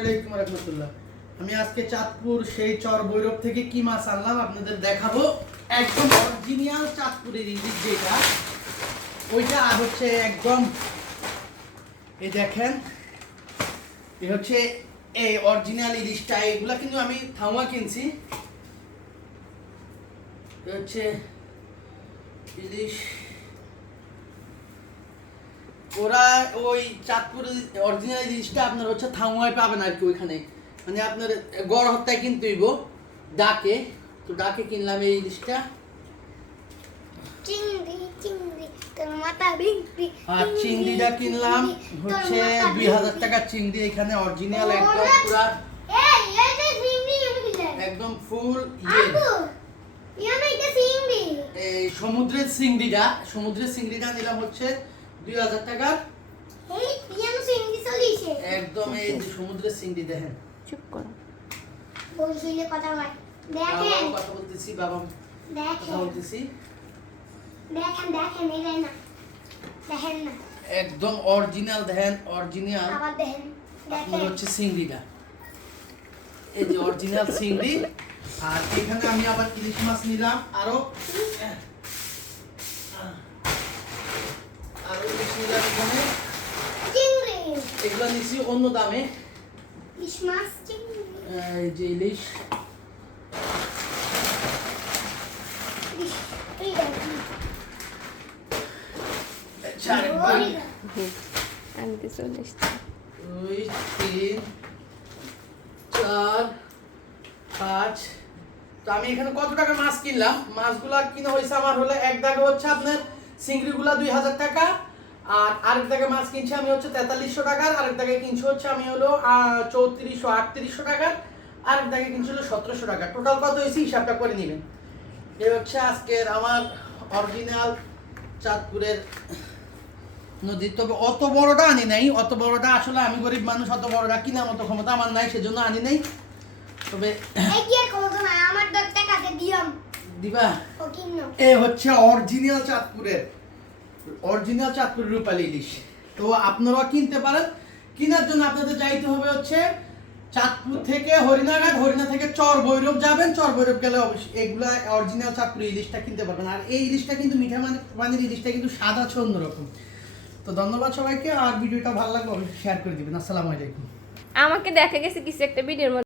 আলাইকুম রহমতুল্লাহ। আমি আজকে চাঁদপুর সেই চর ভৈরব থেকে কি মাছ আনলাম আপনাদের দেখাবো। একদম অরিজিনাল চাঁদপুরের ইলিশ যেটা, ওইটা আর হচ্ছে একদম এই দেখেন, এ হচ্ছে এই অরিজিনাল ইলিশটা, এগুলা কিন্তু আমি থামা কিনছি। হচ্ছে ইলিশ ওরা ওই চাঁদপুর অরিজিনাল জিনিসটা আপনার হচ্ছে থামুয়ায় পাবেন আর কি ওইখানে। মানে আপনার গড় হত্যায় কিনতে হইব ডাকে। তো ডাকে কিনলাম এই জিনিসটা। চিংড়ি চিংড়ি তোর মাথা ভিংড়ি আর চিংড়িটা কিনলাম হচ্ছে দুই হাজার টাকা চিংড়ি এখানে অরিজিনাল একদম পুরা একদম ফুল ইয়ে। এই সমুদ্রের চিংড়িটা সমুদ্রের চিংড়িটা নিলাম হচ্ছে দুই হাজার চলিছে একদম এই যে সমুদ্রের চিংড়ি দেখেন। চুপ করো। বলছিলে কথা বল। দেখেন। কথা বলতেছি বাবা কথা দেখেন। বলতেছি। দেখেন দেখেন এটা না। দেখেন না। একদম অরিজিনাল দেখেন অরিজিনাল। আবার দেখেন। দেখেন। হচ্ছে চিংড়িটা এই যে অরিজিনাল চিংড়ি আর এখানে আমি আবার ইলিশ মাছ নিলাম। আরও। অন্য দামে। যে দুই, তিন, চার, পাঁচ। তো আমি এখানে কত টাকা মাছ কিনলাম? মাছগুলা কিনা হয়েছে আমার হলো এক দাগে হচ্ছে আপনার চিংড়িগুলা দুই হাজার টাকা। আর আরেক দাগে মাছ কিনছি আমি হচ্ছে তেতাল্লিশশো টাকার আরেক দাগে কিনছি হচ্ছে আমি হলো চৌত্রিশশো আটত্রিশশো টাকার আরেক দাগে কিনছি হলো সতেরোশো টাকা টোটাল কত হয়েছে হিসাবটা করে নেবেন। এ হচ্ছে আজকের আমার অরিজিনাল চাঁদপুরের নদী। তবে অত বড়টা আনি নাই অত বড়টা আসলে আমি গরিব মানুষ অত বড়টা কিনার মতো ক্ষমতা আমার নাই সেজন্য আনি নাই। তবে দিবা? এ হচ্ছে অরিজিনাল চাঁদপুরের। অরিজিনাল চাঁদপুরের রূপালী ইলিশ তো আপনারাও কিনতে পারেন। কেনার জন্য আপনাদের যাইতে হবে হচ্ছে চাঁদপুর থেকে হরিণাঘাট। হরিণা থেকে চর ভৈরব যাবেন। চর ভৈরব গেলে অবশ্যই এগুলা অরিজিনাল চাঁদপুর ইলিশটা কিনতে পারবেন। আর এই ইলিশটা কিন্তু মিঠা মানে পানির ইলিশটা কিন্তু স্বাদ আছে অন্যরকম। তো ধন্যবাদ সবাইকে। আর ভিডিওটা ভালো লাগলে শেয়ার করে দিবেন। আসসালামু আলাইকুম। আমাকে দেখা গেছে কিছু একটা ভিডিওর